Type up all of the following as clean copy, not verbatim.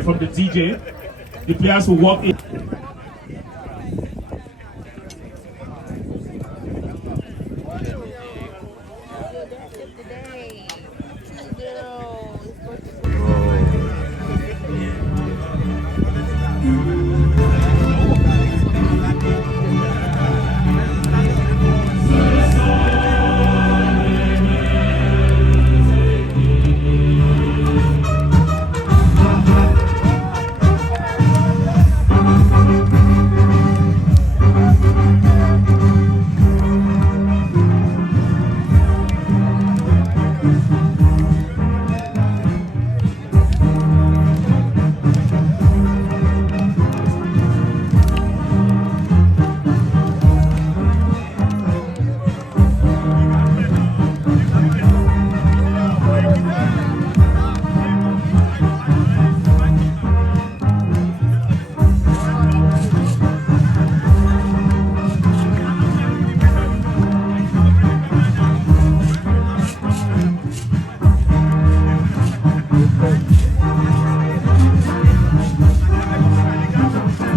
From the DJ, the players will walk in.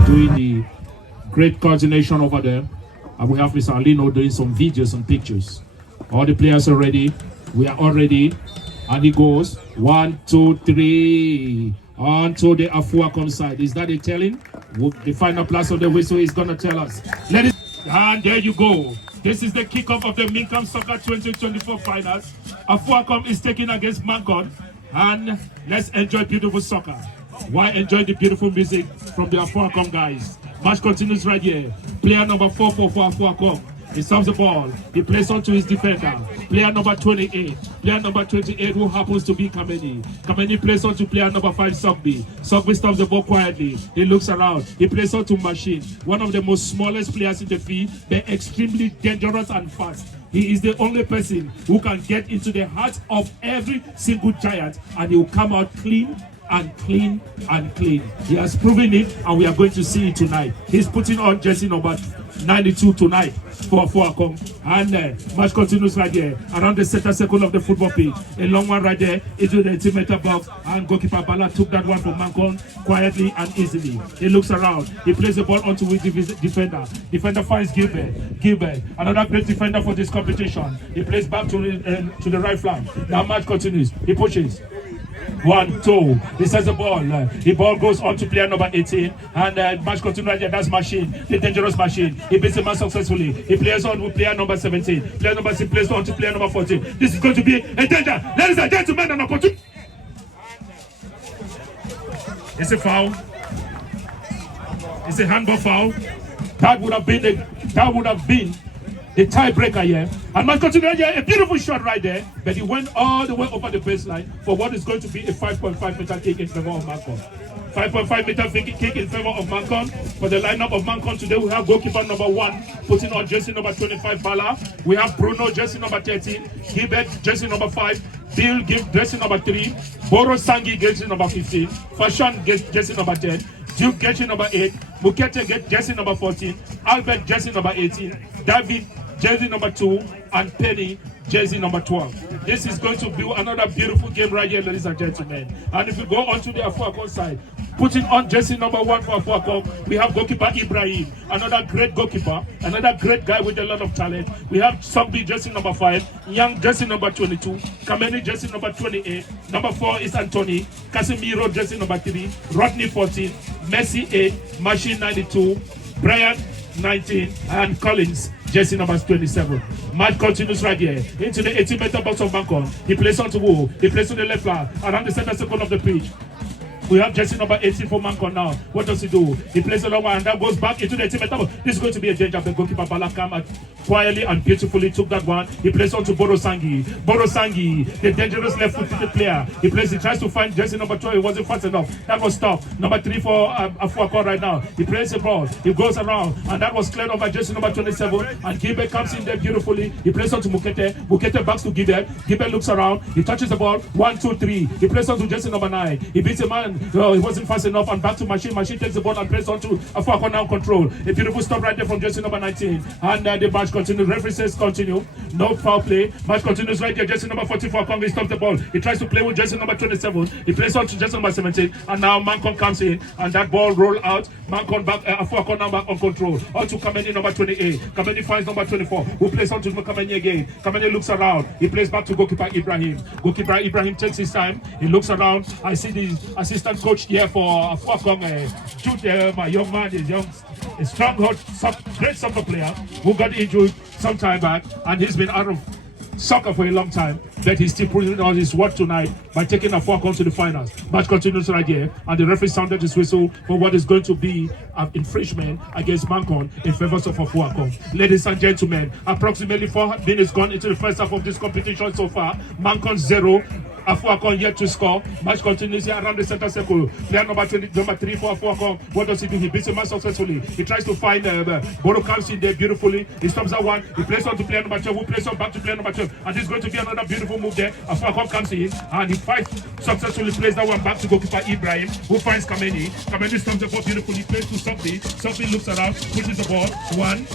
Doing the great coordination over there, and we have Mr. Alino doing some videos and pictures. All the players are ready. We are all ready, and he goes 1, 2, 3 onto the AFOAKOM side. Is that a telling? The final blast of the whistle is gonna tell us. And there you go. This is the kickoff of the MINCAM Soccer 2024 finals. AFOAKOM is taking against MANKON, and let's enjoy beautiful soccer. Why enjoy the beautiful music from the AFOAKOM guys? Match continues right here. Player number 4 for AFOAKOM. He serves the ball. He plays on to his defender. Player number 28. Player number 28 who happens to be Kameni. Kameni plays on to player number 5, Sogby. Sogby stops the ball quietly. He looks around. He plays on to Machine. One of the most smallest players in the field. They're extremely dangerous and fast. He is the only person who can get into the heart of every single giant, and he will come out clean and clean and clean. He has proven it, and we are going to see it tonight. He's putting on jersey number 92 tonight for AFOAKOM, and match continues right there around the center circle of the football pitch. A long one right there into the 18-meter box, and goalkeeper Bala took that one from MANKON quietly and easily. He looks around. He plays the ball onto his defender. Defender finds Gilbert, another great defender for this competition. He plays back to the right flank. Now match continues. He pushes. 1, 2. He sends the ball. The ball goes on to player number 18, and match continues right there. That's Machine, the dangerous Machine. He beats the man successfully. He plays on with player number 17. Player number 6 plays on to player number 14. This is going to be a danger. Ladies and gentlemen, an opportunity. It's a foul. It's a handball foul. That would have been the tiebreaker here. And man continued here, a beautiful shot right there, but he went all the way over the baseline for what is going to be a 5.5 meter kick in favor of MANKON. 5.5 meter kick in favor of MANKON. For the lineup of MANKON today, we have goalkeeper number 1 putting on jersey number 25, Bala. We have Bruno, jersey number 13, Gilbert, jersey number 5, Bill, jersey number 3, Boro Sangi, jersey number 15, Fashion, jersey number 10, Duke, jersey number 8, Mukete, jersey number 14, Albert, jersey number 18, David, jersey number 2, and Penny, jersey number 12. This is going to be another beautiful game right here, ladies and gentlemen. And if we go on to the AFOAKOM side, putting on jersey number 1 for AFOAKOM, we have goalkeeper Ibrahim, another great goalkeeper, another great guy with a lot of talent. We have Sogby, jersey number 5, Young, jersey number 22, Kameni, jersey number 28, number 4 is Anthony, Casemiro, jersey number 3, Rodney 14, Messi 8, Machine 92, Brian 19, and Collins, jersey number 27. Match continues right here into the 18-meter box of MANKON. He plays on to Wu. He plays on the left flank around the center circle of the pitch. We have jersey number 18 for MANKON now. What does he do? He plays a long one, and that goes back into the 18-meter box. This is going to be a danger. The goalkeeper Balakam quietly and beautifully took that one. He plays on to Boro Sangi. Boro Sangi, the dangerous left-footed player. He tries to find jersey number 12. It wasn't fast enough. That was stopped. Number 3 for AFOAKOM right now. He plays the ball. He goes around, and that was cleared off by jersey number 27. And Gilbert comes in there beautifully. He plays on to Mukete. Mukete backs to Gilbert. Gilbert looks around. He touches the ball. 1, 2, 3. He plays on to jersey number 9. He beats a man and it wasn't fast enough, and back to Machine. Machine takes the ball and plays on to AFOAKOM now control. A beautiful stop right there from jersey number 19, and the match continues. Referee says continue, no foul play. Match continues right there. Jersey number 44 Congo stops the ball. He tries to play with jersey number 27. He plays on to jersey number 17, and now MANKON comes in, and that ball roll out. MANKON back, AFOAKOM now back on control. On to Kameni number 28. Kameni finds number 24, who plays on to Kameni again. Kameni looks around. He plays back to goalkeeper Ibrahim. Goalkeeper Ibrahim takes his time. He looks around. I see the assistant coach here for AFOAKOM, Jude, my young man is young, a strong, great soccer player who got injured some time back, and he's been out of soccer for a long time, but he's still putting on his work tonight by taking AFOAKOM to the finals. Match continues right here, and the referee sounded his whistle for what is going to be an infringement against MANKON in favor of AFOAKOM. Ladies and gentlemen, approximately 4 minutes gone into the first half of this competition so far. MANKON 0, AFOAKOM yet to score. Match continues here around the center circle. Player number 3 for AFOAKOM. What does he do? He beats him successfully. He tries to find Boro comes in there beautifully. He stops at one. He plays on to player number 12. Who plays on back to player number 12. And this is going to be another beautiful move there. AFOAKOM comes in and he fights successfully. Plays that one back to goalkeeper Ibrahim, who finds Kameni. Kameni stops the ball beautifully. Plays to Sophie. Sophie looks around, pushes the ball. 1.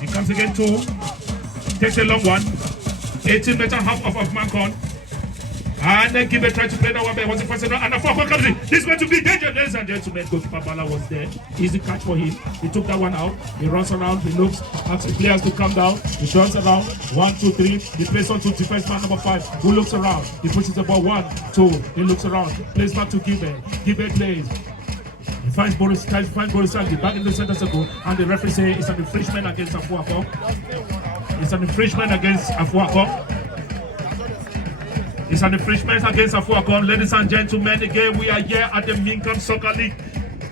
He comes again 2. Takes a long one. 18-meter half of MANKON. And then Gilbert tried to play that one, but it wasn't fast enough. And AFOAKOM comes in. This is going to be dangerous, ladies and gentlemen. Goalkeeper Bala was there. Easy catch for him. He took that one out. He runs around. He looks, asks the players to come down. He turns around. 1, 2, 3. He plays on to defense man number 5, who looks around. He pushes the ball. 1, 2. He looks around. Plays back to Gilbert. Gilbert plays. He finds Boris Sangi back in the center circle, and the referee says it's an infringement against AFOAKOM. It's an infringement against AFOAKOM. It's an infringement against AFOAKOM. Ladies and gentlemen, again, we are here at the MINCAM Soccer League,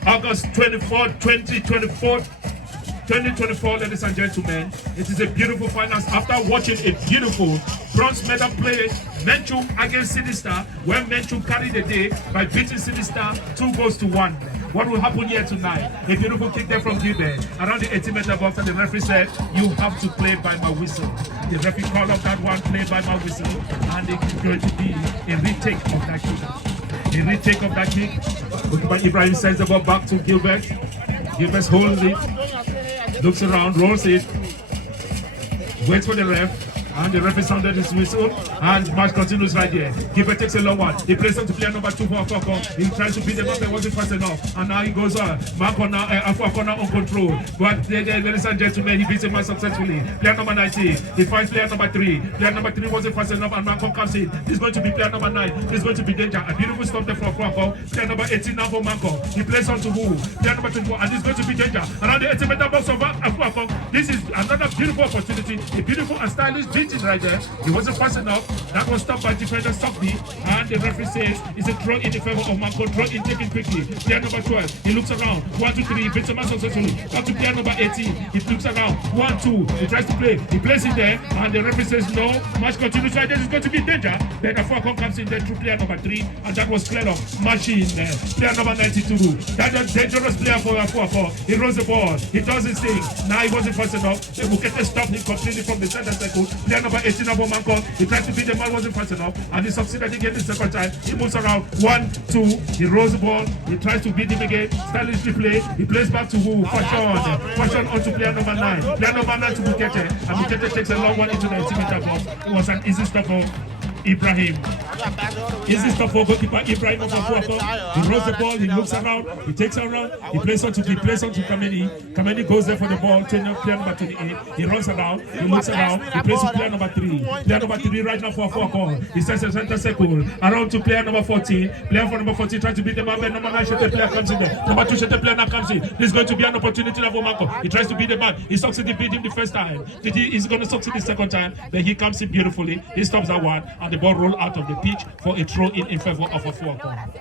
August 24, 2024, ladies and gentlemen. It is a beautiful finals after watching a beautiful bronze medal play, Menchum against Sinister, where Menchum carried the day by beating Sinister 2-1. What will happen here tonight? A beautiful kick there from Gilbert around the 18-meter box, and the referee said, you have to play by my whistle. The referee called up that one, play by my whistle, and it's going to be a retake of that kick. A retake of that kick. But Ibrahim sends the ball back to Gilbert. Gilbert holds it, looks around, rolls it, waits for the ref. And the referee sounded his whistle, and match continues right there. Gilbert takes a long one. He plays on to player number 2 for AFOAKOM. He tries to beat them up, but wasn't fast enough. And now he goes on. MANKON now, AFOAKOM now on control. But ladies and gentlemen, he beats him out successfully. Player number 19. He finds player number 3. Player number 3 wasn't fast enough, and MANKON comes in. This is going to be player number 9. This is going to be danger. A beautiful stop there for AFOAKOM. Player number 18 now for MANKON. He plays on to who? Player number 24, and this is going to be danger. Around the 18-meter box of AFOAKOM. This is another beautiful opportunity. A beautiful and stylish beating right there. He wasn't fast enough. That was stopped by defender Sophie, and the referee says it's a throw in the favor of MANKON. Throw in taken quickly. Player number 12. He looks around. 1, 2, 3. He beats him out successfully. Back to player number 18. He looks around. 1, 2. He tries to play. He plays it there, and the referee says no. Match continues right there. It's going to be danger. Then AFOAKOM comes in there through player number 3, and that was cleared off. Machine. Player number 92. That's a dangerous player for AFOAKOM. He rolls the ball. He does his thing. Now he wasn't fast enough. The Bukete stopped him completely from the center circle. Player number 18 of MANKON. He tried to beat the ball, wasn't fast enough, and he succeeded again the second time. He moves around. 1, 2. He rolls the ball. He tries to beat him again. Stylishly play. He plays back to who? Fashion. Fashion on to player number 9. Player number 9 to Bukete. And Bukete takes a long one into the 18-meter box. It was an easy stop for Ibrahim. Easy stop for goalkeeper Ibrahim of AFOAKOM. He rolls the ball, he looks around, he takes around, he plays on to Kameni. Kameni goes there for the ball, player number 28. He runs around, he looks around, he plays to player number 3. Player number 3 right now for AFOAKOM. He sends a center circle around to player number 14. Player for number 14 tries to beat the man, but number 9 player comes in there. Number 2 player now comes in. This is going to be an opportunity for MANKON. He tries to beat the man. He succeeded beat him the first time. He's going to succeed the second time. Then he comes in beautifully. He stops at 1, and the ball rolls out of the pitch for a throw in favor of AFOAKOM.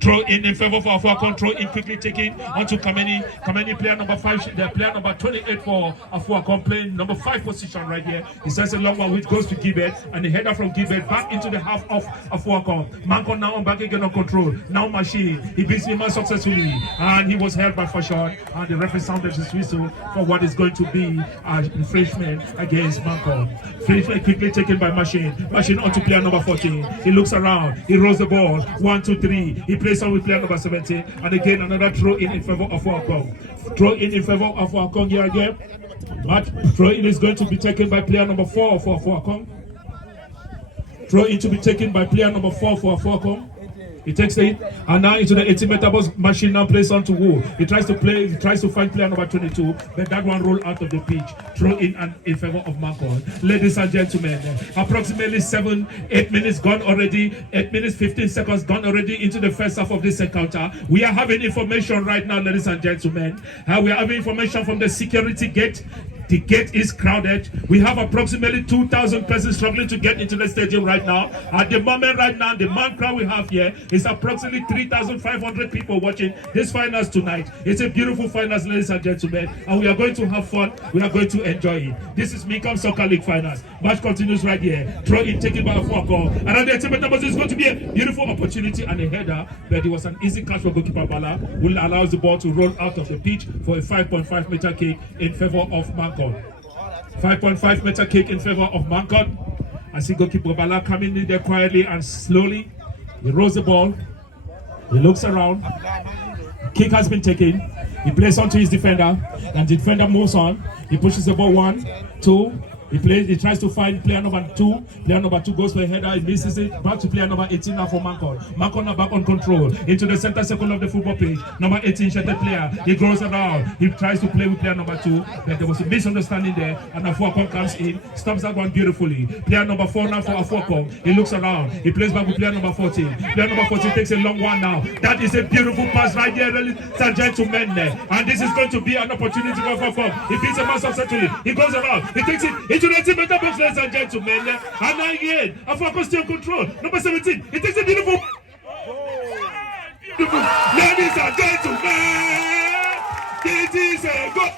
Throw in favor of AFOAKOM. Throw in quickly taken onto Kameni. Kameni player number 5. The player number 28 for AFOAKOM playing number 5 position right here. He sends a long one which goes to Gilbert, and the header from Gilbert back into the half of AFOAKOM. MANKON now on back again on control. Now Machine. He beats him successfully, and he was held by Fashion, and the referee sounded his whistle for what is going to be an infringement against MANKON. Infringement quickly taken by Machine. Machine onto player number 14. He looks around. He rolls the ball. 1, 2, 3. He plays plays on with player number 17. And again, another throw in favor of AFOAKOM. Throw in favor of AFOAKOM here again. But throw in is going to be taken by player number 4 for AFOAKOM. Throw in to be taken by player number 4 for AFOAKOM. He takes it, and now into the 18-meter box machine now plays on to who? He tries to find player number 22, but that one roll out of the pitch. Throw in and in favor of MANKON. Ladies and gentlemen, approximately 8 minutes gone already, 8 minutes 15 seconds gone already into the first half of this encounter. We are having information right now, ladies and gentlemen. We are having information from the security gate. The gate is crowded. We have approximately 2,000 persons struggling to get into the stadium right now. At the moment right now, the man crowd we have here is approximately 3,500 people watching this finals tonight. It's a beautiful finals, ladies and gentlemen, and we are going to have fun. We are going to enjoy it. This is MINCAM Soccer League finals. Match continues right here. Throw in taken by AFOAKOM. And on the 18-meter box, it's going to be a beautiful opportunity and a header, but it was an easy catch for goalkeeper Bala, who allows the ball to roll out of the pitch for a 5.5 meter kick in favor of MANKON. 5.5 meter kick in favor of MANKON. I see goalkeeper Bala coming in there quietly and slowly. He rolls the ball. He looks around. Kick has been taken. He plays onto his defender, and the defender moves on. He pushes the ball 1, 2. He tries to find player number 2. Player number 2 goes for a header. He misses it. Back to player number 18 now for MANKON. MANKON now back on control. Into the center circle of the football pitch. Number 18, shuttle player. He goes around. He tries to play with player number 2. But there was a misunderstanding there. And AFOAKOM comes in. Stops that one beautifully. Player number 4 now for AFOAKOM. He looks around. He plays back with player number 14. Player number 14 takes a long one now. That is a beautiful pass right there, ladies and gentlemen. And this is going to be an opportunity for AFOAKOM. He beats a man successfully. He goes around. He takes it. Into the 18-meter box, ladies and gentlemen, and now again, AFOAKOM still in control. Number 17, it takes a beautiful, ladies and gentlemen, it is a goal.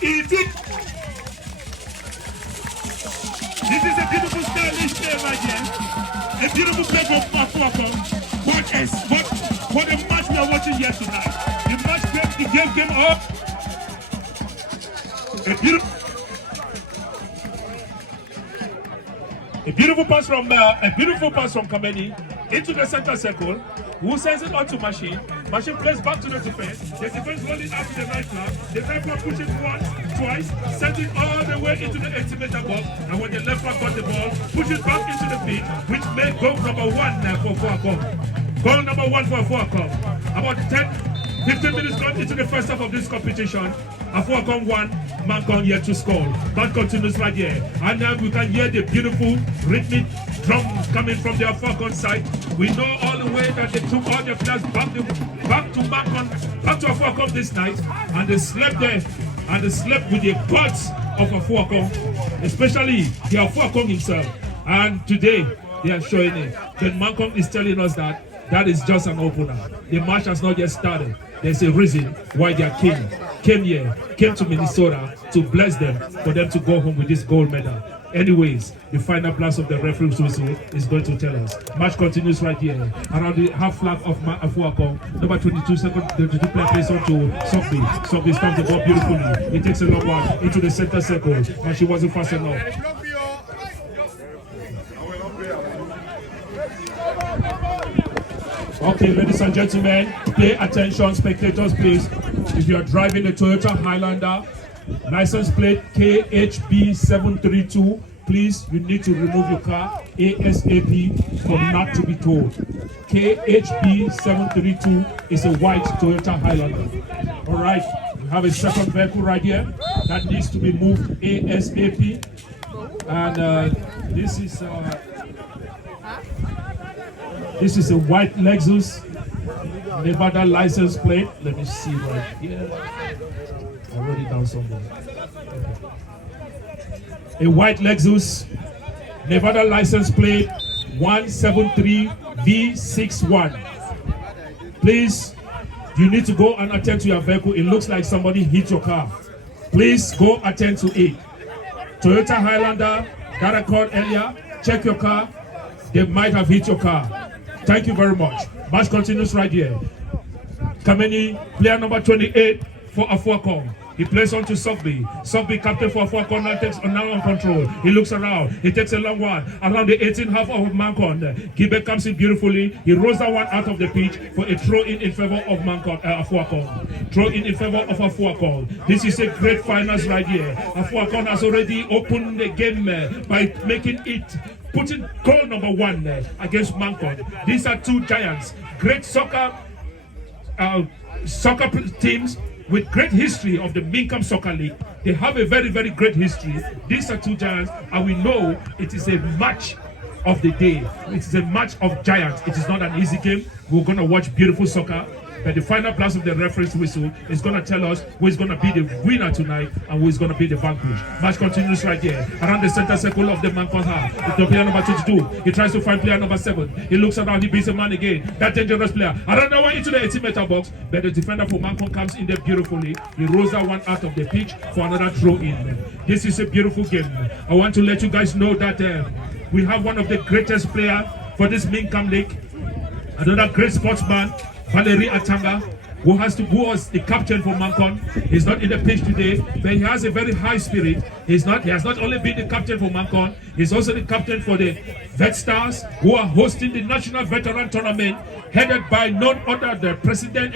This is a beautiful stylish play right here. A beautiful play from AFOAKOM. What a match we are watching here tonight. The match came up. A beautiful pass from Kameni into the center circle, who sends it on to Machine. Machine plays back to the defense. The defense rolling out to the right flank. The right flank pushes once, twice, sends it all the way into the 18-meter box. And when the left flank got the ball, pushes back into the pitch, which made goal number 1 for AFOAKOM. Goal number 1 for AFOAKOM. About 15 minutes gone into the first half of this competition. AFOAKOM 1, MANKON yet to score. That continues right here. And now we can hear the beautiful rhythmic drums coming from the AFOAKOM side. We know all the way that they took all the players back to MANKON, back to AFOAKOM this night. And they slept there. And they slept with the gods of AFOAKOM, especially the AFOAKOM himself. And today, they are showing it. Then MANKON is telling us that is just an opener. The match has not yet started. There's a reason why their king came to Minnesota to bless them, for them to go home with this gold medal. Anyways, the final blast of the referee's whistle is going to tell us. Match continues right here. Around the half flag of AFOAKOM, number 22 second, the player plays on to Sophie. Sophie stamps the ball beautifully. He takes a long one into the center circle, and she wasn't fast enough. Okay, ladies and gentlemen, pay attention, spectators, please. If you are driving a Toyota Highlander, license plate KHB732, please, you need to remove your car ASAP for not to be towed. KHB732 is a white Toyota Highlander. All right, we have a second vehicle right here that needs to be moved ASAP. And this is a white Lexus Nevada license plate. Let me see right here. I wrote it down somewhere. A white Lexus Nevada license plate 173V61. Please, you need to go and attend to your vehicle. It looks like somebody hit your car. Please go attend to it. Toyota Highlander, got a call earlier. Check your car. They might have hit your car. Thank you very much. Match continues right here. Kameni, player number 28 for AFOAKOM. He plays on to Sogby. Sogby, captain for AFOAKOM, now takes now on control. He looks around. He takes a long one around the 18-half of MANKON. Gilbert comes in beautifully. He rolls that one out of the pitch for a throw in favor of AFOAKOM. Throw in favor of AFOAKOM. This is a great finals right here. AFOAKOM has already opened the game by making it, putting goal number 1 against MANKON. These are two giants, great soccer teams with great history of the MINCAM Soccer League. They have a very, very great history. These are two giants, and we know it is a match of the day. It is a match of giants. It is not an easy game. We're going to watch beautiful soccer. But the final blast of the referee's whistle is going to tell us who is going to be the winner tonight and who is going to be the vanquished. Match continues right here. Around the center circle of the MANKON half. The player number 22. He tries to find player number 7. He looks around. He beats a man again. That dangerous player. Around that one into the 18-meter box. But the defender for MANKON comes in there beautifully. He rolls that one out of the pitch for another throw in. This is a beautiful game. I want to let you guys know that we have one of the greatest players for this MINCAM League. Another great sportsman, Valerie Atanga, who was the captain for MANKON. He's not in the pitch today, but he has a very high spirit. He has not only been the captain for MANKON, he's also the captain for the Vet Stars, who are hosting the National Veteran Tournament, headed by none other than President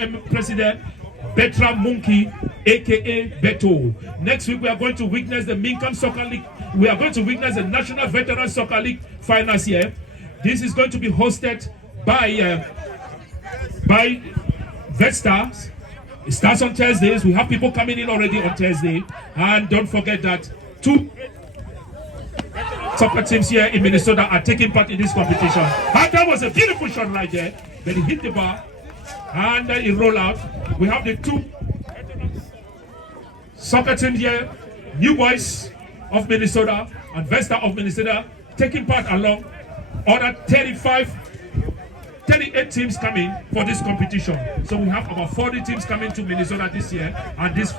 Bertram Munki, aka Beto. Next week we are going to witness the MINCAM Soccer League. We are going to witness the National Veteran Soccer League finals here. This is going to be hosted by Vet Stars. It starts on Thursdays. We have people coming in already on Thursday. And don't forget that 2 soccer teams here in Minnesota are taking part in this competition. And that was a beautiful shot right there. But he hit the bar and he rolled out. We have the 2 soccer teams here, New Boys of Minnesota and Vesta of Minnesota, taking part along. Other 38 teams coming for this competition. So we have about 40 teams coming to Minnesota this year, and this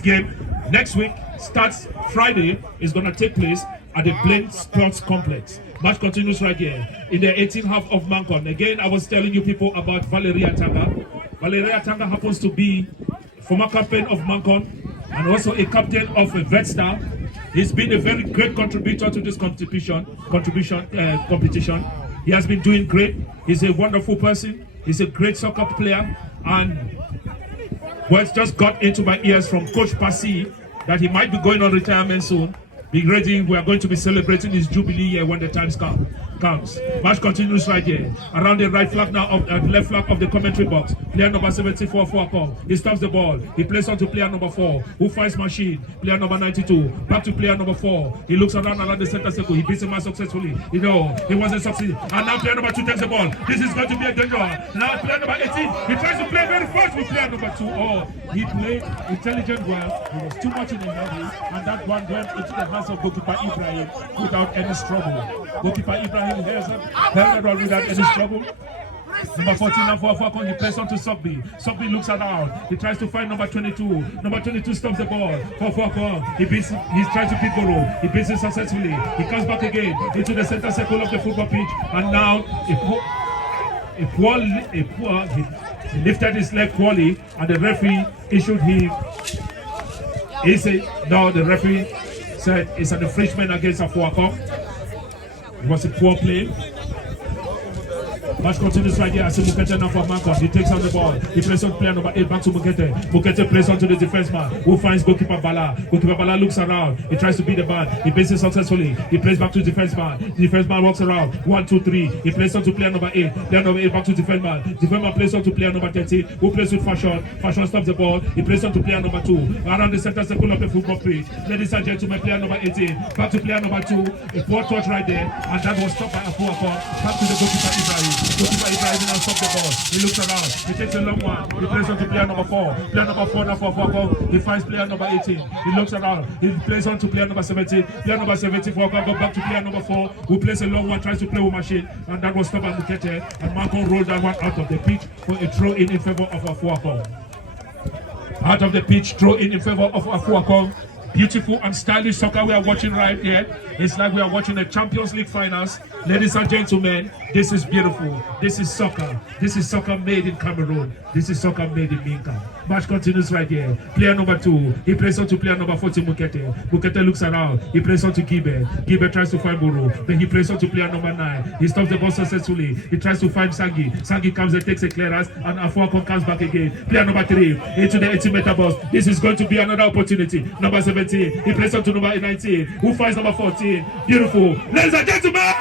game next week starts Friday. Is going to take place at the Blaine Sports Complex. Match continues right here in the 18-half of MANKON. Again, I was telling you people about Valeria Tanga. Valeria Tanga happens to be former captain of MANKON and also a captain of a Vet Star. He's been a very great contributor to this competition. He has been doing great. He's a wonderful person. He's a great soccer player. And words just got into my ears from Coach Passy that he might be going on retirement soon. Be ready. We are going to be celebrating his jubilee year when the time comes. Match continues right here. Around the right flag now, left flag of the commentary box. Player number 74 for AFOAKOM. He stops the ball. He plays on to player number 4, who finds Machine. Player number 92. Back to player number 4. He looks around the center circle. He beats him out successfully. You know, he wasn't succeeding. And now player number 2 takes the ball. This is going to be a danger. Now player number 18. He tries to play very fast with player number 2. Oh, he played intelligent well. He was too much in the heavy, and that one went into the hands of goalkeeper Ibrahim without any struggle. Goalkeeper Ibrahim held on without any struggle. Number 14 now for AFOAKOM. He plays on to Sogby. Sogby looks around. He tries to find number 22. Number 22 stops the ball for AFOAKOM. He's trying to beat Goro. He beats it successfully. He comes back again into the center circle of the football pitch. And now he lifted his leg poorly, and the referee issued him. He said, no, the referee said it's an infringement against AFOAKOM. It was a poor play. Match continues right here as Mukete now for MANKON. He takes on the ball. He plays on player number 8 back to Mukete. Mukete plays on to the defense man, who finds goalkeeper Bala. Goalkeeper Bala looks around. He tries to beat the man. He plays it successfully. He plays back to defense man. The defense man walks around. 1, 2, 3. He plays on to player number 8. Player number 8 back to defense man. Defense man plays on to player number 13, who plays with Fashion. Fashion stops the ball. He plays on to player number 2. Around the center circle of the football pitch. Ladies and gentlemen, player number 18. Back to player number 2. A poor touch right there. And that was stopped by AFOAKOM. Back to the goalkeeper Ibrahim. Goalkeeper Ibrahim now stops the ball. He looks around. He takes a long one. He plays on to player number 4. Player number 4 now for AFOAKOM. He finds player number 18. He looks around. He plays on to player number 17. Player number 17 for AFOAKOM. Go back to player number 4, who plays a long one, tries to play with Machine. And that was stopped by Mukete. And MANKON rolled that one out of the pitch for a throw in favor of AFOAKOM. Out of the pitch, throw in favor of AFOAKOM. Beautiful and stylish soccer we are watching right here. It's like we are watching the Champions League finals. Ladies and gentlemen, this is beautiful. This is soccer. This is soccer made in Cameroon. This is soccer made in MINCAM. Match continues right here. Player number 2. He plays on to player number 14, Mukete. Mukete looks around. He plays on to Gibe. Gibe tries to find Buru. Then he plays on to player number 9. He stops the ball successfully. He tries to find Sangi. Sangi comes and takes a clearance. And AFOAKOM comes back again. Player number 3 into the 80-meter box. This is going to be another opportunity. Number 17. He plays on to number 19. Who finds number 14? Beautiful. Ladies and gentlemen!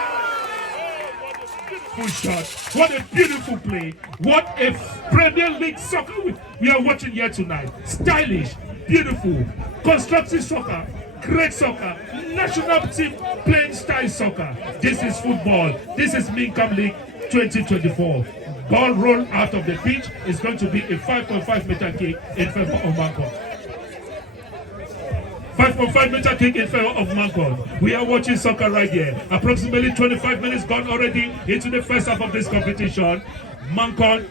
Shot. What a beautiful play. What a Premier League soccer we are watching here tonight. Stylish, beautiful, constructive soccer, great soccer, national team playing style soccer. This is football. This is MINCAM League 2024. Ball roll out of the pitch is going to be a 5.5 meter kick in favor of MANKON. 5.5 meter kick in favor of MANKON. We are watching soccer right here. Approximately 25 minutes gone already into the first half of this competition. MANKON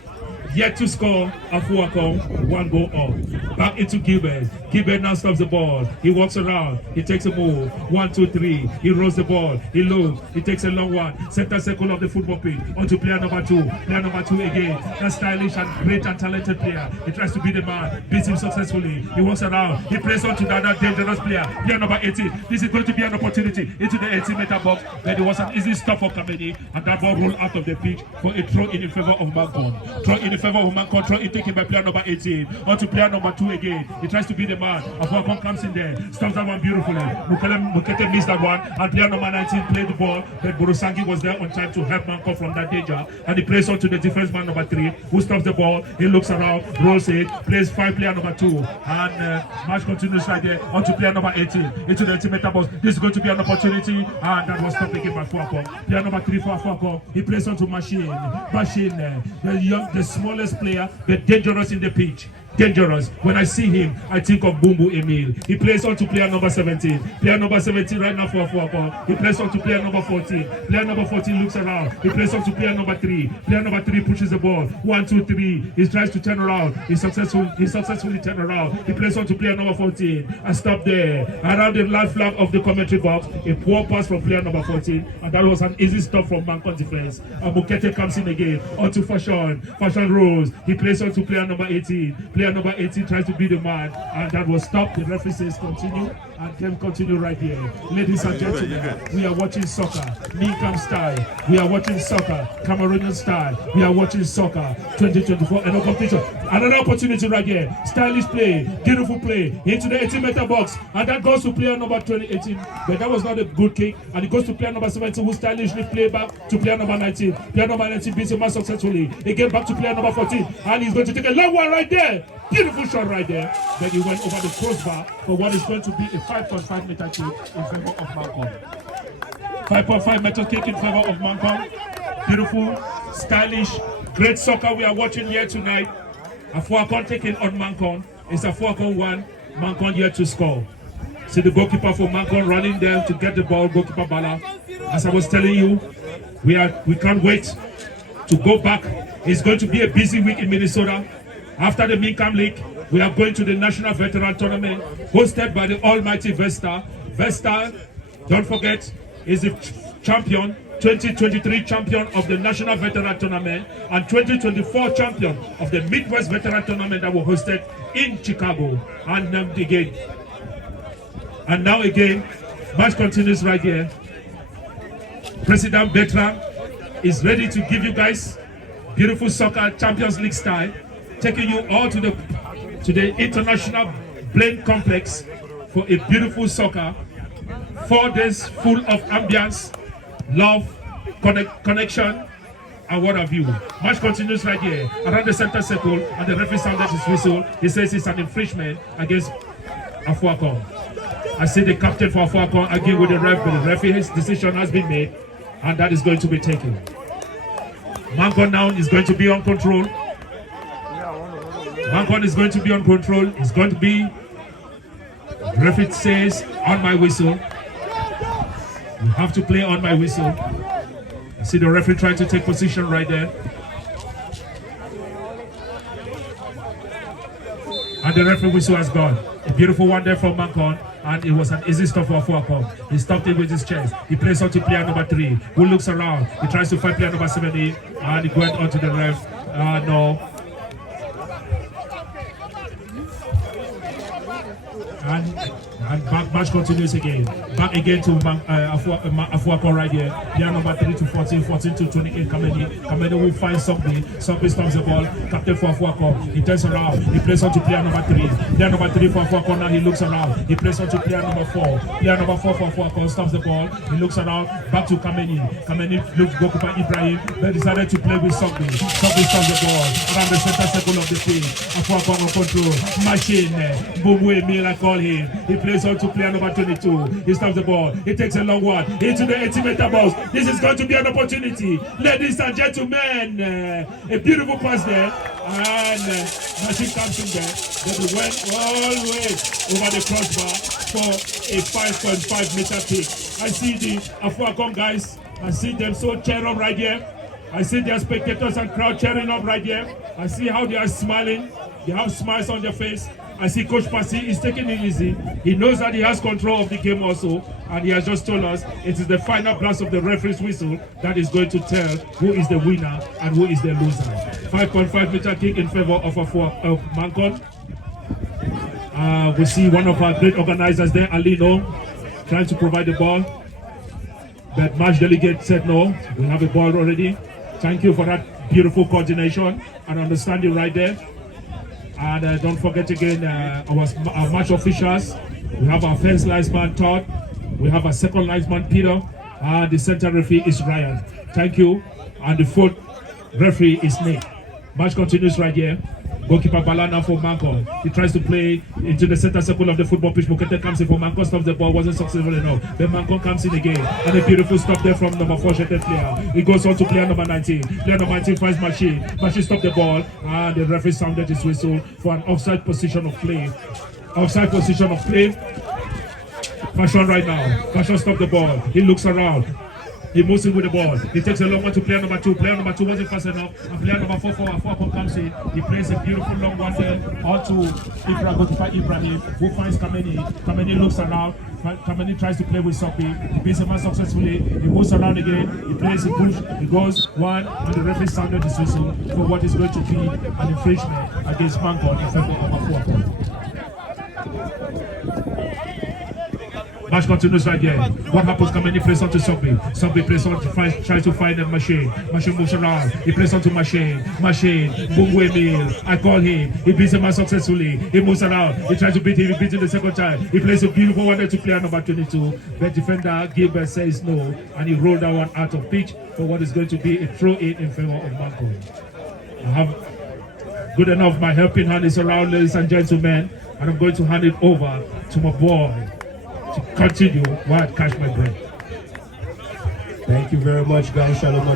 yet to score. AFOAKOM 1 goal off. Back into Gilbert. Gilbert now stops the ball. He walks around. He takes a move. 1, 2, 3. He rolls the ball. He looks. He takes a long one. Center circle of the football pitch. Onto player number 2. Player number 2 again. A stylish and great and talented player. He tries to beat the man. Beats him successfully. He walks around. He plays on to that dangerous player. Player number 18. This is going to be an opportunity into the 18-meter box. But it was an easy stop for Kameni. And that ball rolled out of the pitch for a throw in favor of MANKON. Throw in favor of MANKON. Throw in taken by player number 18. Onto player number 2 again. He tries to beat the man. AFOAKOM comes in there. Stops that one beautifully. Mukete missed that one. And player number 19 played the ball. But Borosangi was there on time to help MANKON from that danger. And he plays on to the defense man number 3, who stops the ball. He looks around, rolls it, plays 5 player number 2. And match continues right there. Onto player number 18. Into the ultimate box. This is going to be an opportunity. And that was stopped again by AFOAKOM. Player number 3 for AFOAKOM. He plays on to Machine. Machine, the smallest player, but dangerous in the pitch. Dangerous. When I see him, I think of Bumbu Emil. He plays on to player number 17. Player number 17 right now for AFOAKOM. He plays on to player number 14. Player number 14 looks around. He plays on to player number 3. Player number 3 pushes the ball. 1, 2, 3. He tries to turn around. He successfully turned around. He plays on to player number 14. And stop there. Around the last flag of the commentary box, a poor pass from player number 14. And that was an easy stop from MANKON defense. And Mukete comes in again. On to Fashion. Fashion rolls. He plays on to player number 18. Player number 18 tries to beat the man, and that was stopped. The referee says continue, and can continue right here. Ladies and gentlemen, we are watching soccer, MINCAM style. We are watching soccer, Cameroonian style. We are watching soccer 2024 and competition. Another opportunity right here. Stylish play, beautiful play into the 18-meter box, and that goes to player number 18. But that was not a good kick, and it goes to player number 17, who stylishly play back to player number 19. Player number 19 beats him out successfully. Again back to player number 14, and he's going to take a long one right there. Beautiful shot right there. Then he went over the crossbar for what is going to be a 5.5 meter kick in favor of MANKON. 5.5 meter kick in favor of MANKON. Beautiful, stylish, great soccer we are watching here tonight. AFOAKOM taking on MANKON. It's AFOAKOM 1, MANKON yet to score. See the goalkeeper for MANKON running there to get the ball, goalkeeper Bala. As I was telling you, we can't wait to go back. It's going to be a busy week in Minnesota. After the MINCAM League, we are going to the National Veteran Tournament hosted by the almighty Vesta. Vesta, don't forget, is the champion, 2023 champion of the National Veteran Tournament and 2024 champion of the Midwest Veteran Tournament that was hosted in Chicago. And now again, match continues right here. President Bertrand is ready to give you guys beautiful soccer Champions League style, taking you all to the International Blaine Complex for a beautiful soccer. 4 days full of ambience, love, connection, and what have you. Match continues right here around the center circle, and the referee sounded his whistle. He says it's an infringement against AFOAKOM. I see the captain for AFOAKOM arguing with the ref, but the referee's decision has been made, and that is going to be taken. MANKON now is going to be on control. MANKON is going to be on control. It's going to be, the referee says, on my whistle. You have to play on my whistle. I see the referee trying to take position right there. And the referee whistle has gone. A beautiful one there from MANKON. and it was an easy stop for AFOAKOM. He stopped it with his chest. He plays on to player number 3, who looks around. He tries to find player number 70, and he went on to the ref. No. And back match continues again. Back again to AFOAKOM right here. Player number 3 to 14, 14 to 28. Kameni will find something. Something stops the ball. Captain for AFOAKOM. He turns around. He plays on to player number 3. Player number 3 for AFOAKOM. Now he looks around. He plays on to player number 4. Player number 4 for AFOAKOM stops the ball. He looks around. Back to Kameni. Kameni looks goalkeeper Ibrahim. They decided to play with something. Something stops the ball around the center circle of the field. AFOAKOM on control. Machine. Boomway Mill, I call him. He plays on to player number 22. He stops the ball. He takes a long one into the 80-meter box. This is going to be an opportunity. Ladies and gentlemen, a beautiful pass there. And Machine comes in there. Then he went all the way over the crossbar for a 5.5-meter kick. I see the AFOAKOM guys. I see them so cheer up right here. I see their spectators and crowd cheering up right here. I see how they are smiling. They have smiles on their face. I see Coach Pasi is taking it easy. He knows that he has control of the game also, and he has just told us it is the final blast of the referee's whistle that is going to tell who is the winner and who is the loser. 5.5-meter kick in favor of MANKON. We see one of our great organizers there, Alino, trying to provide the ball. But match delegate said no, we have a ball already. Thank you for that beautiful coordination and understanding right there. And don't forget again our match officials. We have our first linesman Todd. We have our second linesman Peter. And the center referee is Ryan. Thank you. And the fourth referee is Nick. Match continues right here. Goalkeeper Balana for MANKON. He tries to play into the center circle of the football pitch. Mukete comes in for MANKON, stops the ball, wasn't successful enough. Then MANKON comes in again. And a beautiful stop there from number 4 shirted player. He goes on to player number 19. Player number 19 finds Machine. Machine stopped the ball. And the referee sounded his whistle for an offside position of play. Offside position of play. Fashion right now. Fashion stopped the ball. He looks around. He moves in with the ball. He takes a long one to player number 2. Player number 2 wasn't fast enough. And player number 4 for AFOAKOM comes in. He plays a beautiful long one there onto Ibrahim, who finds Kameni. Kameni looks around. Kameni tries to play with Sopi. He beats him successfully. He moves around again. He plays a push. He goes one, and the referee sounded his whistle for what is going to be an infringement against MANKON in favor of AFOAKOM. Match continues right here. What happens? Kameni plays on to Sopi. Sopi plays on to tries to find a Machine. Machine moves around. He plays on to Machine. Machine. Boomway Mill. I call him. He beats him successfully. He moves around. He tries to beat him. He beats him the second time. He plays a beautiful one there to player number 22. The defender Gilbert says no, and he rolled that one out of pitch for what is going to be a throw-in in favor of MANKON. I have good enough. My helping hand is around, ladies and gentlemen, and I'm going to hand it over to my boy to continue while I catch my breath. Thank you very much, guys. Shalom.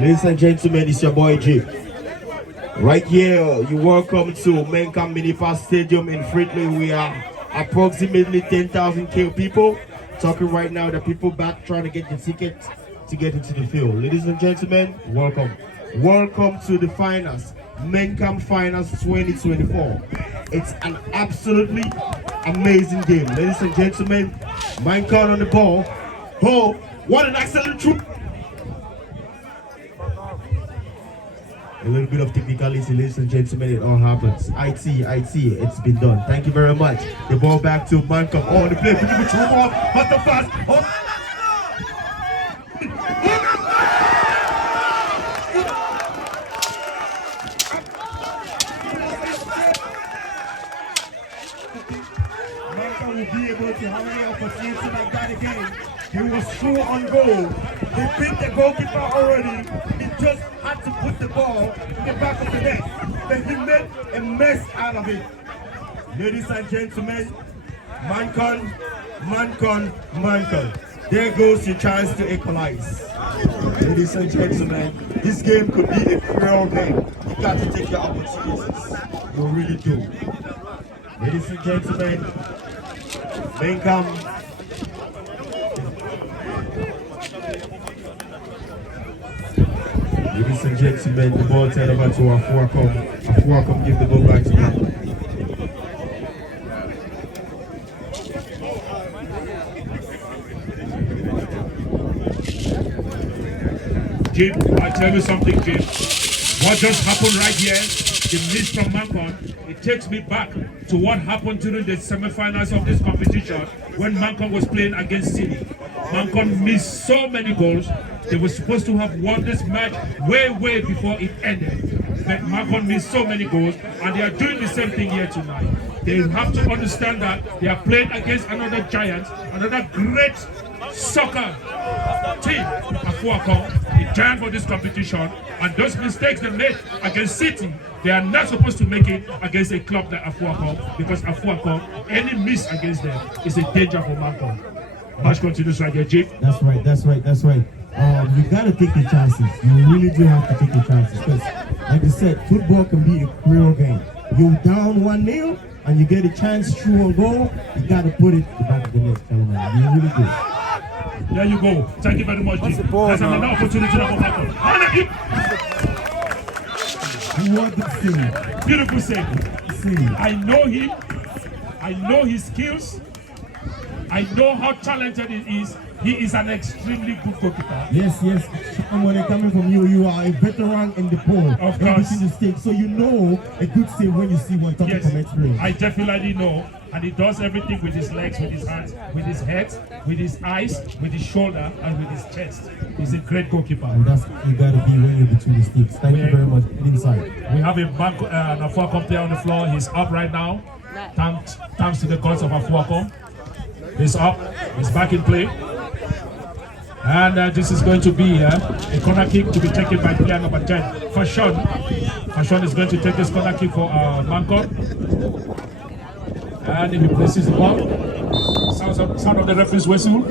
Ladies and gentlemen, it's your boy G. Right here, you're welcome to MINCAM Mini Park Stadium in Fridley. We are approximately 10,000 people. Talking right now, the people back trying to get the ticket to get into the field. Ladies and gentlemen, welcome. Welcome to the finals, MINCAM Finals 2024. It's an absolutely amazing game. Ladies and gentlemen, MANKON on the ball. Oh, what an excellent troop. A little bit of technicality, ladies and gentlemen, it all happens. IT, it's been done. Thank you very much. The ball back to MANKON. Oh, the play, beautiful troop ball. Hot the fast. Oh. Will be able to have any opportunity like that again. He was so on goal. He beat the goalkeeper already. He just had to put the ball in the back of the net. But he made a mess out of it. Ladies and gentlemen, MANKON. There goes your chance to equalize. Ladies and gentlemen, this game could be a cruel game. You got to take your opportunities. You really do. Ladies and gentlemen, MINCAM. Ladies and gentlemen, the ball turned over to AFOAKOM. AFOAKOM give the ball back to MANKON. Jim, I tell you something, Jim. What just happened right here, the miss from MANKON, it takes me back to what happened during the semi-finals of this competition when MANKON was playing against City. MANKON missed so many goals. They were supposed to have won this match way before it ended. But MANKON missed so many goals, and they are doing the same thing here tonight. They have to understand that they are playing against another giant, another great soccer team, AFOAKOM, the giant for this competition, and those mistakes they made against City, they are not supposed to make it against a club like AFOAKOM, because AFOAKOM, any miss against them is a danger for MANKON. Match continues right here, Jim. That's right. You gotta take your chances. You really do have to take your chances, because, like I said, football can be a cruel game. You're down 1-0 and you get a chance through on goal. You gotta put it in the back of the net, gentlemen. You really do. There you go. Thank you very much, Jim. That's another opportunity for MANKON. What the save. Beautiful save. I know him. I know his skills. I know how talented he is. He is an extremely good goalkeeper. Yes. Someone coming from you, you are a veteran in the pool. Of course. In the state, so you know a good save when you see one talking from experience. I definitely know. And he does everything with his legs, with his hands, with his head, with his eyes, with his shoulder, and with his chest. He's a great goalkeeper. And that's you gotta be when you're between the sticks. Thank you very much. Inside. We have an AFOAKOM player on the floor. He's up right now. Thanks to the cause of AFOAKOM. He's up. He's back in play. And this is going to be a corner kick to be taken by player number 10, Fashion. Fashion is going to take this corner kick for MANKON. And he places the ball. Sound of the referee's whistle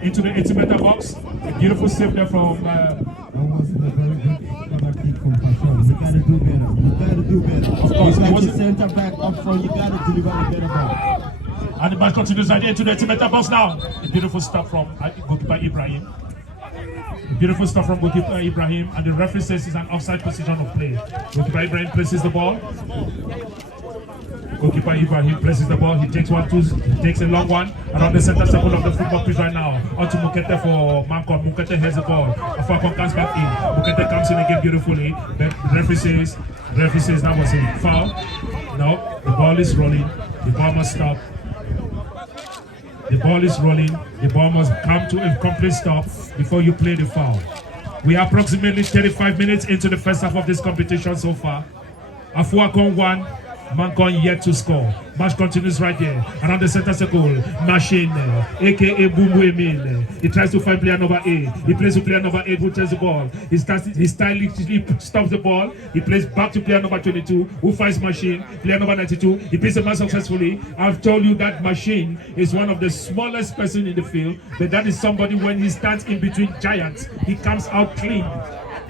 into the 80-meter box. A beautiful save there from. That was a very good corner kick from Fashion. You gotta do better. Of course, like the centre back up front. You gotta deliver a better ball. And the match continues right into the 80-meter box now. A beautiful stop from goalkeeper Ibrahim. A beautiful stop from goalkeeper Ibrahim, and the referee says it's an offside position of play. Goalkeeper Ibrahim places the ball. Goalkeeper Ibrahim places the ball. He takes 1-2. He takes a long one around the center circle of the football pitch right now. Onto Mukete for MANKON. Mukete has the ball. AFOAKOM comes back in. Mukete comes in again beautifully. But the referee says that was a foul. No, the ball is rolling. The ball must stop. The ball is rolling. The ball must come to a complete stop before you play the foul. We are approximately 35 minutes into the first half of this competition so far. AFOAKOM 1, MANKON yet to score. Match continues right there around the center circle. Machine, aka Bumbu Emil. He tries to find player number 8. He plays to player number 8 who takes the ball. He stylistically stops the ball. He plays back to player number 22 who finds Machine. Player number 92. He plays the man successfully. I've told you that Machine is one of the smallest person in the field, but that is somebody when he stands in between giants, he comes out clean.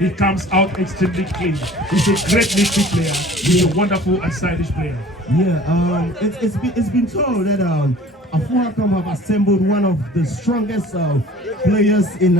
He comes out extremely clean. He's a great midfield player. He's a wonderful and stylish player. Yeah, it's been told that AFOAKOM have assembled one of the strongest players in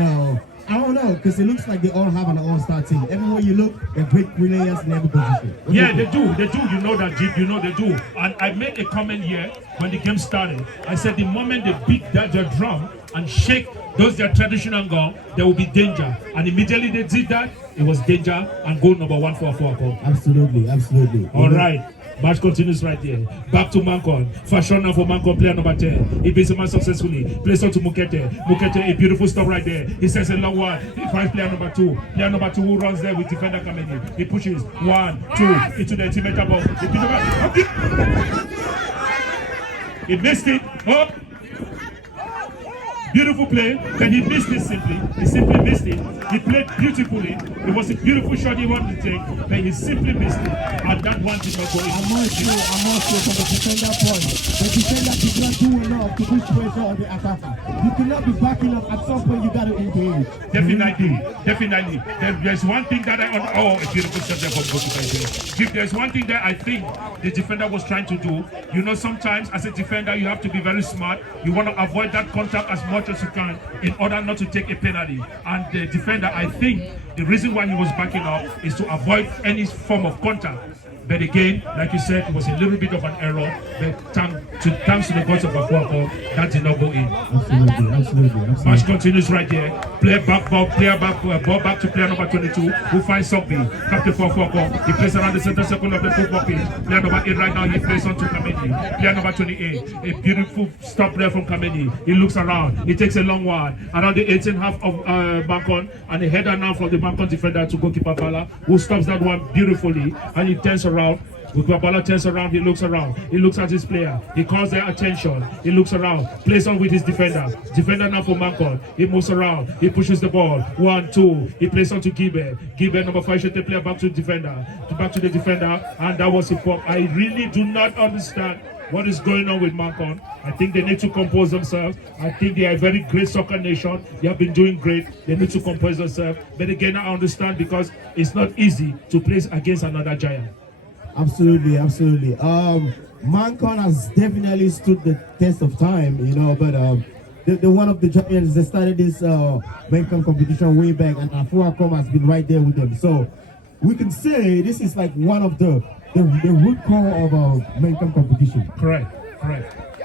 I don't know, because it looks like they all have an all-star team. Everywhere you look, they're great players in every position. Yeah, they do. You know that, Jeep. You know they do. And I made a comment here when the game started. I said the moment they beat their drum and shake their traditional gun, there will be danger. And immediately they did that, it was danger and goal number 1 for AFOAKOM. Absolutely. All right. Match continues right there. Back to MANKON. Fashion now for MANKON, player number 10. He beats the man successfully. Plays on to Mukete. Mukete, a beautiful stop right there. He sends a long one. He finds player number 2. Player number 2 who runs there with defender coming in. He pushes 1, 2 into the teammate box. He missed it. Up. Beautiful play, but he missed it simply. He simply missed it. He played beautifully. It was a beautiful shot he wanted to take, but he simply missed it. And that one did not go in. I'm not sure from the defender point. The defender did not do enough to push pressure on the attacker. You cannot be backing up. At some point, you got to engage. Definitely. There's one thing that a beautiful shot there from goalkeeper. There's one thing that I think the defender was trying to do. You know, sometimes as a defender, you have to be very smart. You want to avoid that contact as much as you can in order not to take a penalty. And the defender, I think the reason why he was backing up is to avoid any form of contact. But again, like you said, it was a little bit of an error. But thanks to the gods of AFOAKOM, that did not go in. Absolutely. Match continues right here. Player back, ball back to player number 22, who finds Sogby, captain for AFOAKOM. He plays around the center circle of the football pitch. Player number 8 right now, he plays on to Kameni. Player number 28, a beautiful stop there from Kameni. He looks around, he takes a long one, around the 18.5 of MANKON, and a header now from the MANKON defender to goalkeeper Bala, who stops that one beautifully, and he turns around. Bala turns around, he looks at his player, he calls their attention, he looks around, plays on with his defender now for MANKON, he moves around, he pushes the ball, 1-2, he plays on to Gibe, number 5 should take player back to the defender, and that was a pop. I really do not understand what is going on with MANKON. I think they need to compose themselves. I think they are a very great soccer nation. They have been doing great. They need to compose themselves. But again, I understand because it's not easy to play against another giant. Absolutely. MANKON has definitely stood the test of time, but the one of the giants, they started this MINCAM competition way back, and AFOAKOM has been right there with them. So we can say this is like one of the root core of our MINCAM competition. Correct.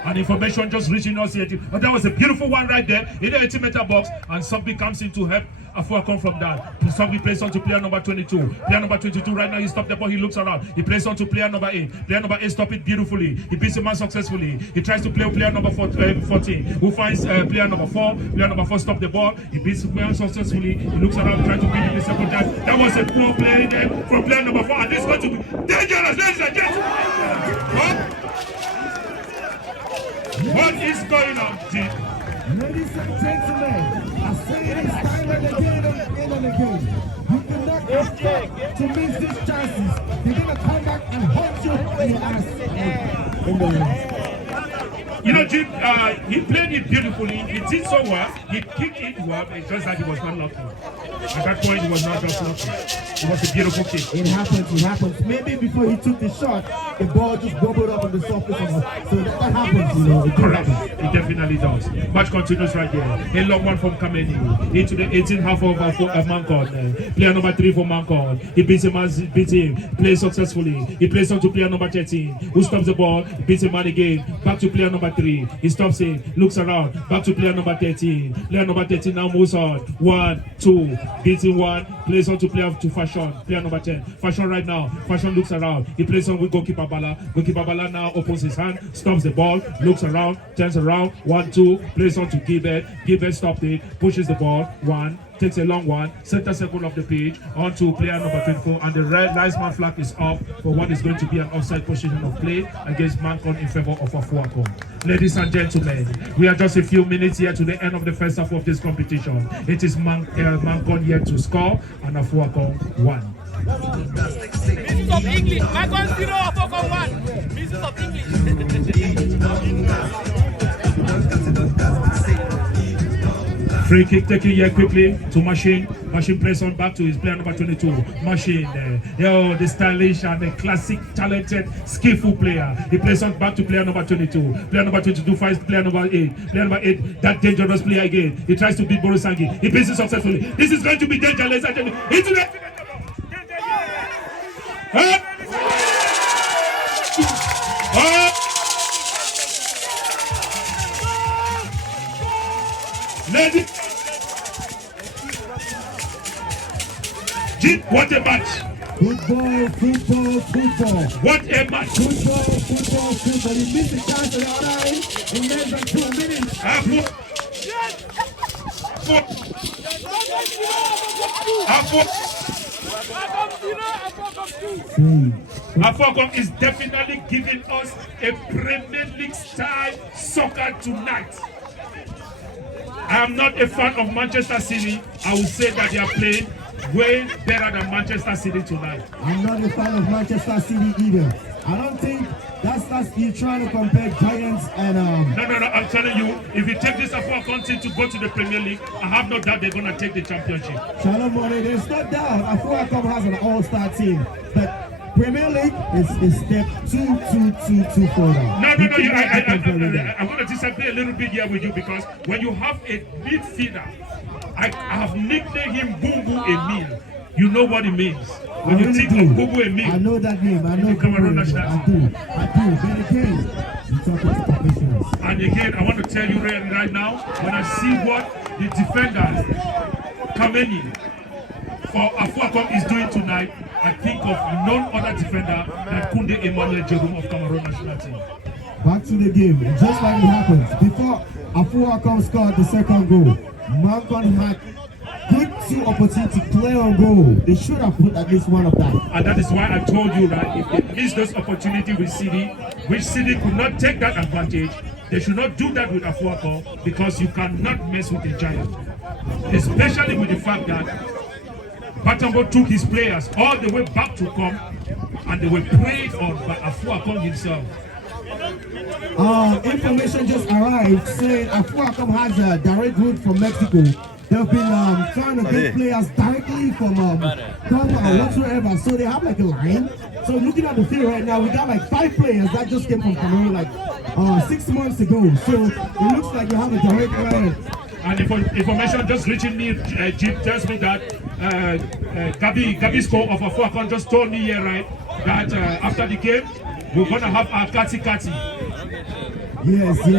And information just reaching us here. But that was a beautiful one right there in the 80-meter box, and somebody comes in to help AFOAKOM from that. Somebody plays on to player number 22. Player number 22 right now, he stopped the ball, he looks around. He plays on to player number 8. Player number 8 stop it beautifully. He beats the man successfully. He tries to play with player number 14, who finds player number 4. Player number 4 stop the ball. He beats the man successfully. He looks around, trying to beat him the second time. That was a poor play there from player number 4. And this is going to be dangerous, ladies and gentlemen. What is going on, G? Ladies and gentlemen, I say this time and again. You cannot expect to miss these chances. They're going to come back and haunt you in the legs. Jim, he played it beautifully. He did so well. He kicked it well, but it's just that he was not lucky. At that point, he was not just lucky. It was a beautiful kick. It happens. Maybe before he took the shot, the ball just bubbled up on the surface of the... So that happens, It correct. happens. It definitely does. Match continues right there. A long one from Kameni into the 18.5 of MANKON. Player number 3 for MANKON. He beats him, plays successfully. He plays on to player number 13, who stops the ball, beats him man again. Back to player number 3. He stops it, looks around, back to player number 13. Player number 13 now moves on. 1, 2, beats him 1, plays on to player to Fashion. Player number 10. Fashion right now. Fashion looks around. He plays on with goalkeeper Bala. Goalkeeper Bala now opens his hand, stops the ball, looks around, turns around. 1, 2, plays on to Gilbert. Gilbert stopped it, pushes the ball. 1, takes a long one, center circle of the pitch, on to player number 24, and the red linesman flag is up for what is going to be an offside position of play against MANKON in favor of AFOAKOM. Ladies and gentlemen, we are just a few minutes here to the end of the first half of this competition. It is MANKON yet to score, and AFOAKOM 1. Mrs. of English, MANKON 0, AFOAKOM 1. Mrs. of English. Free kick taken here quickly to Machine. Machine plays on back to his player number 22. Machine, the stylish and the classic, talented, skillful player. He plays on back to player number 22. Player number 22 finds player number 8. Player number 8, that dangerous player again. He tries to beat Borosangi. He beats it successfully. This is going to be dangerous. Into the... Ladies, what a match! Football. What a match! Football. He missed the chance of the time in less than 2 minutes. AFOAKOM is definitely giving us a Premier League style soccer tonight. I am not a fan of Manchester City. I will say that they are playing way better than Manchester City tonight. I'm not a fan of Manchester City either. I don't think that's you trying to compare Giants and No, I'm telling you, if you take this AFOAKOM team to go to the Premier League, I have no doubt they're gonna take the championship. Shalom, there's no doubt AFOAKOM has an all-star team, but Premier League is step too further. No, I'm going to disagree a little bit here with you, because when you have a midfielder, I have nicknamed him Boo Boo Emile. You know what it means. When you think of Boo Boo Emile. I know that name. I know. Cameroon national. I do. But again, you talk about And again, I want to tell you right now, when I see what the defenders, Kameni, for AFOAKOM is doing tonight, I think of none other defender than Kunde Emmanuel Jerome of Cameroon national team. Back to the game, just like it happened. Before AFOAKOM scored the second goal, MANKON had good 2 opportunities to play on goal. They should have put at least one of that. And that is why I told you that if they miss those opportunities with CD, which CD could not take that advantage, they should not do that with AFOAKOM, because you cannot mess with a giant. Especially with the fact that Batambo took his players all the way back to come, and they were preyed on by AFOAKOM himself. Information just arrived saying AFOAKOM has a direct route from Mexico. They've been trying to get players directly from Ghana or whatsoever, so they have like a line. So looking at the field right now, we got like 5 players that just came from Cameroon like 6 months ago. So it looks like you have a direct line. And information just reaching me, Jeep tells me that Gabi Score of AFOAKOM just told me here, right, that after the game, we're going to have our Kati. Yes. So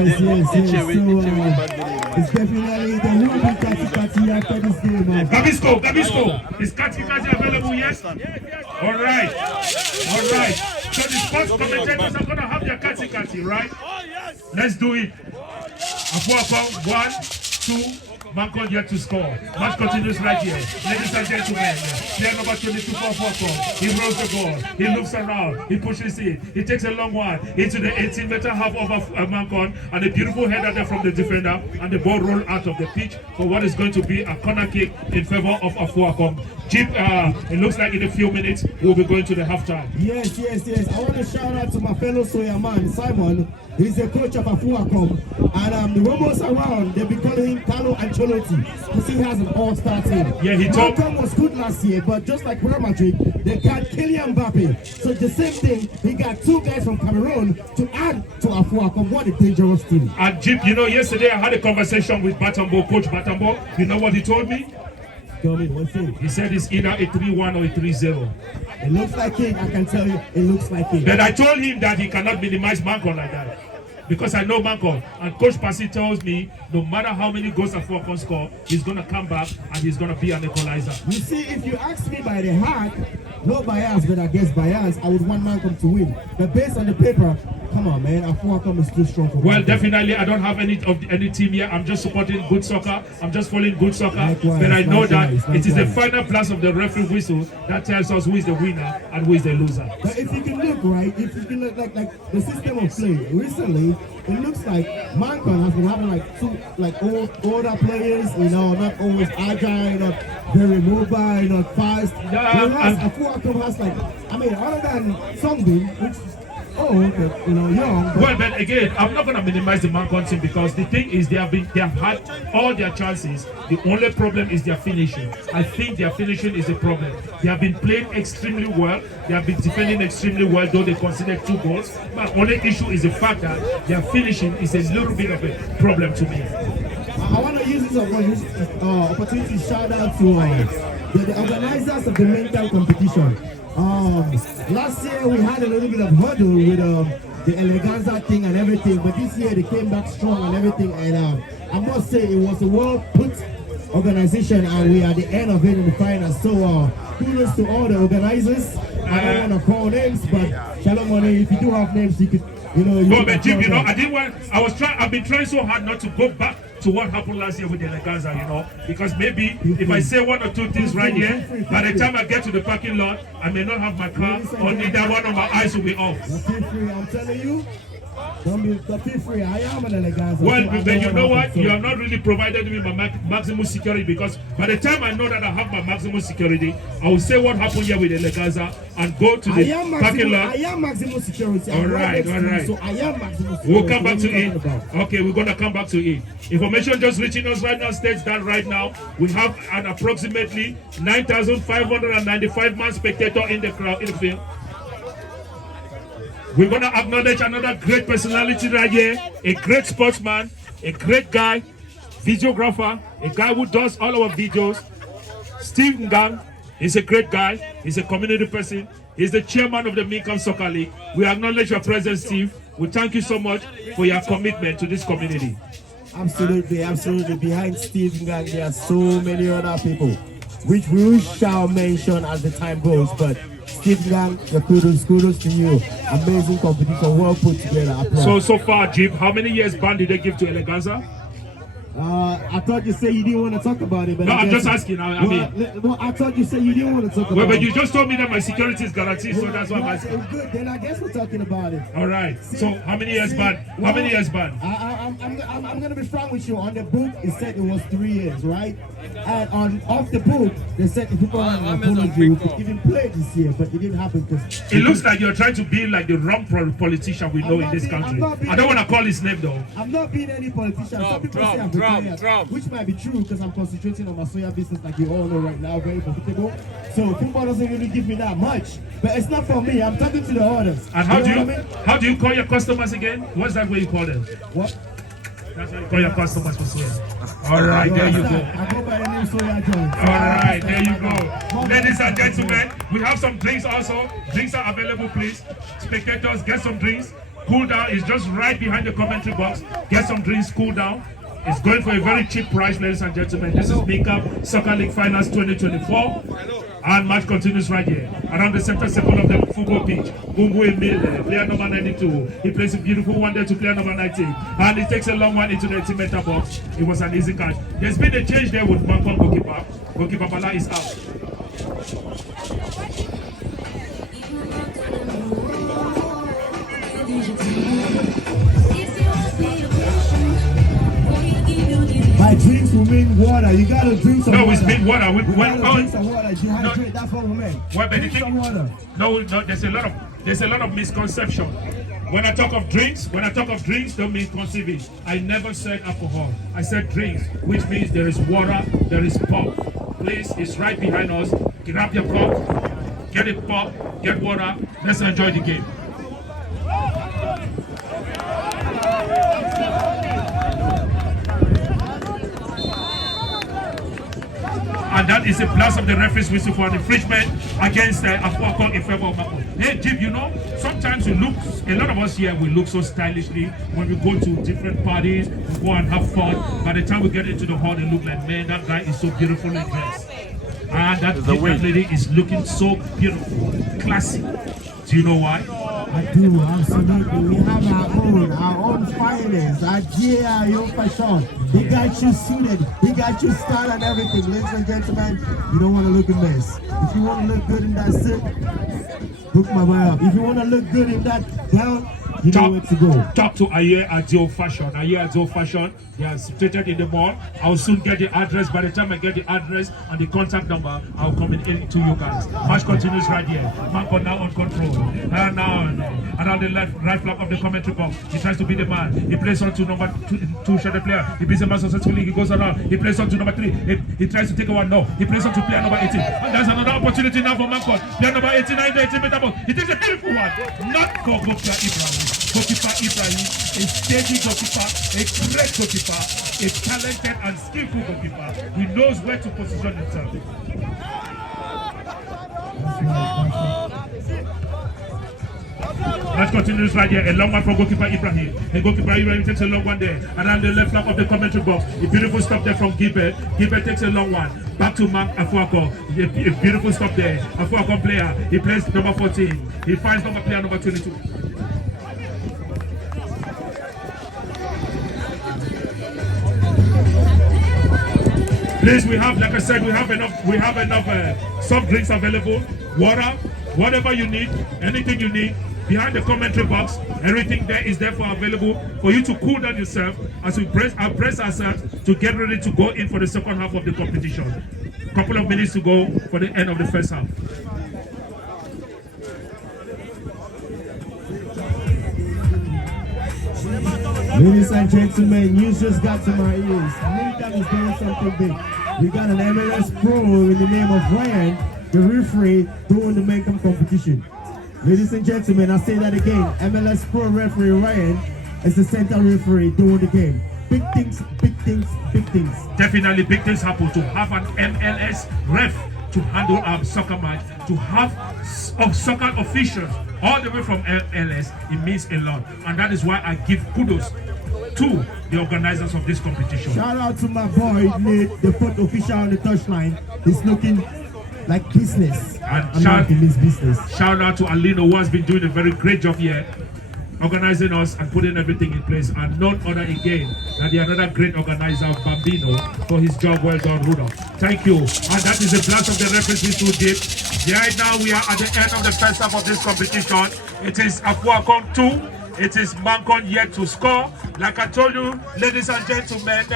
it's definitely the whole big Kati after this game. Gabi Score. Is Kati available yet? All right. So the sports commentators are going to have their Kati, right? Let's do it. AFOAKOM 1, 2. MANKON yet to score. Match continues right here. Ladies and gentlemen, player number 22 for AFOAKOM. He rolls the ball. He looks around. He pushes it. He takes a long one into the 18-meter half of MANKON, and a beautiful header there from the defender, and the ball rolled out of the pitch for what is going to be a corner kick in favor of AFOAKOM. Jeep, it looks like in a few minutes we'll be going to the halftime. Yes. I want to shout out to my fellow Soya man, Simon. He's the coach of AFOAKOM, and the rumors around, they've been calling him Carlo Ancelotti because he has an all-star team. Yeah, he told. MANKON was good last year, but just like Real Madrid, they got Kylian Mbappe. So the same thing, he got 2 guys from Cameroon to add to AFOAKOM. What a dangerous team. And Jeep, yesterday I had a conversation with Batambo, Coach Batambo. You know what he told me? Tell me, what's it? He said it's either a 3-1 or a 3-0. It looks like it, I can tell you, it looks like it. But I told him that he cannot minimize MANKON like that, because I know MANKON. And Coach Pasi tells me no matter how many goals AFOAKOM score, he's going to come back and he's going to be an equalizer. You see, if you ask me by the heart, no bias, but I guess bias, I would want MANKON to win. But based on the paper, come on, man, AFOAKOM is too strong for Well, MANKON. Definitely, I don't have any team here. I'm just supporting good soccer. I'm just following good soccer. Likewise, but I know that it is the likewise. final blast of the referee whistle that tells us who is the winner and who is the loser. But if you can look, right, if you can look like the system of play, recently, it looks like MANKON has been having like 2 older players, not always agile, not very mobile, not fast. Whereas AFOAKOM has other than Songbin, which young. Well, but again, I'm not going to minimize the MANKON team, because the thing is they have had all their chances. The only problem is their finishing. I think their finishing is a problem. They have been playing extremely well. They have been defending extremely well, though they conceded 2 goals. But only issue is the fact that their finishing is a little bit of a problem to me. I want to use this opportunity to shout out to the organizers of the MINCAM competition. Last year we had a little bit of hurdle with the eleganza thing and everything, but this year they came back strong and everything, and I must say it was a well put organization, and we are at the end of it in the final. So kudos to all the organizers. I don't want to call names, but Shalom Money, if you do have names, you could, No, but Jim, I've been trying so hard not to go back to what happened last year with the eleganza, because maybe if I say 1 or 2 things right here, by the time I get to the parking lot, I may not have my car, or neither one of my eyes will be off. I'm telling you. Don't be free. I am an eleganza. Well, but you know what? You have not really provided me my maximum security, because by the time I know that I have my maximum security, I will say what happened here with eleganza and go to the parking lot. I am maximum security. All right. So I am maximum security. We'll come back to it. Okay, we're going to come back to it. Information just reaching us right now states that right now we have an approximately 9,595 man spectator in the crowd, in the field. We're going to acknowledge another great personality right here, a great sportsman, a great guy, videographer, a guy who does all our videos. Steve Ngang is a great guy. He's a community person. He's the chairman of the MINCAM Soccer League. We acknowledge your presence, Steve. We thank you so much for your commitment to this community. Absolutely, absolutely. Behind Steve Gang, there are so many other people, which we shall mention as the time goes. But Steve Gang, kudos to you. Amazing competition, well put together. Applause. So far, Jim, how many years ban did they give to Eleganza? I thought you said you didn't want to talk about it, but no, I'm just asking. I mean, I thought you said you didn't want to talk about it. But you just told me that my security is guaranteed, so that's why I'm asking. Good, then I guess we're talking about it. All right. So how many years ban? How many years ban? I'm gonna be frank with you. On the book, it said it was 3 years, right? And off the book, they said the people on the we could even play this year, but it didn't happen because it looks like you're trying to be like the wrong politician we know in this country. I don't want to call his name though. I'm not being any politician. Some people say I'm retired, which might be true because I'm concentrating on my soya business, like you all know right now, very profitable. So football doesn't really give me that much, but it's not for me. I'm talking to the others. And how do you call your customers again? What's that way you call them? What? That's how you call your customers for soya. All right, there you go. I go by the name Soya John. All right, there you go. Ladies and gentlemen, we have some drinks also. Drinks are available, please. Spectators, get some drinks. Cool down is just right behind the commentary box. Get some drinks, cool down. It's going for a very cheap price, ladies and gentlemen. This is MINCAM Soccer League Finals 2024. And match continues right here. Around the center circle of the football pitch. Bumbu Emile, player number 92. He plays a beautiful one there to player number 19. And he takes a long one into the ultimate box. It was an easy catch. There's been a change there with MANKON goalkeeper. Goalkeeper Bala is out. My drinks will mean water. You gotta drink some water. No, we spit water. We drink some water. Dehydrate. That's what we meant. Well, drink some water. No, there's a lot of misconception. When I talk of drinks, don't mean conceiving. I never said alcohol. I said drinks, which means there is water, there is pop. Please, it's right behind us. Grab your cup, get a pop, get water. Let's enjoy the game. And that is a plus of the referee's whistle for an infringement against AFOAKOM in favor of MANKON. Hey, Jim, you know, sometimes a lot of us here, we look so stylishly when we go to different parties, we go and have fun. By the time we get into the hall, they look like, man, that guy is so beautifully dressed. And that lady is looking so beautiful, classy. Do you know why? I do, absolutely. We have our own finance, our GIO fashion. We got you suited, we got you style and everything. Ladies and gentlemen, you don't want to look a mess. If you want to look good in that suit, hook my boy up. If you want to look good in that gown, you know where to go. Talk to Aye Adio Fashion. Aye Adio Fashion. They are situated in the mall. I'll soon get the address. By the time I get the address and the contact number, I'll come in to you guys. Match continues right here. MANKON now on control. And now around the right flank of the commentary box. He tries to be the man. He plays on to number two shadow player. He beats the man successfully. He goes around. He plays on to number 3. He tries to take a one. No. He plays on to player number 18. And there's another opportunity now for MANKON. Player number 89, the 18-meter box. He takes a beautiful one. Not for Gokia Ibrahim. Goalkeeper Ibrahim, a steady goalkeeper, a great goalkeeper, a talented and skillful goalkeeper. He knows where to position himself. Match continues right here. A long one for goalkeeper Ibrahim. And goalkeeper Ibrahim takes a long one there. Around the left flank of the commentary box. A beautiful stop there from Gilbert. Gilbert takes a long one. Back to AFOAKOM. A beautiful stop there. AFOAKOM player. He plays number 14. He finds player number 22. Please, we have, like I said, we have enough soft drinks available, water, whatever you need, anything you need. Behind the commentary box, everything there is therefore available for you to cool down yourself as we brace ourselves to get ready to go in for the second half of the competition. Couple of minutes to go for the end of the first half. Ladies and gentlemen, news just got to my ears. MINCAM is doing something big. We got an MLS Pro in the name of Ryan, the referee, doing the MINCAM competition. Ladies and gentlemen, I say that again. MLS Pro referee Ryan is the center referee doing the game. Big things, big things, big things. Definitely big things happen to have an MLS ref to handle our soccer match, to have soccer officials all the way from LS. It means a lot, and that is why I give kudos to the organizers of this competition. Shout out to my boy Nate, the fourth official on the touchline. He's looking like business. And shout out to Alino, who has been doing a very great job here, organizing us and putting everything in place, and none other again than the another great organizer, Bambino, for his job well done, Rudolph. Thank you. And that is the blast of the referees who did. Right now we are at the end of the first half of this competition. It is AFOAKOM 2. It is MANKON yet to score. Like I told you, ladies and gentlemen,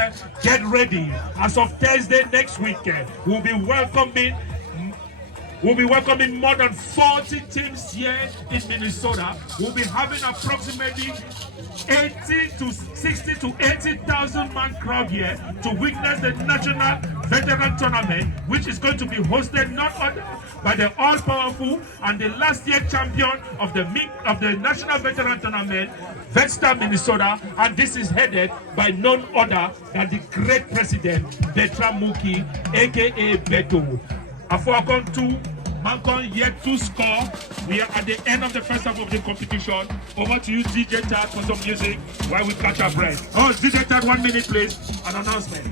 get ready. As of Thursday next week, we'll be welcoming more than 40 teams here in Minnesota. We'll be having approximately 60 to 80,000 man crowd here to witness the National Veteran Tournament, which is going to be hosted not only by the all-powerful and the last year champion of the National Veteran Tournament, Vetstar, Minnesota, and this is headed by none other than the great president, Bertrand Muki, aka Beto. AFOAKOM 2, MANKON yet to score. We are at the end of the first half of the competition. Over to you, DJ Tad, for some music while we catch our breath. Oh, DJ Tad, 1 minute, please. An announcement.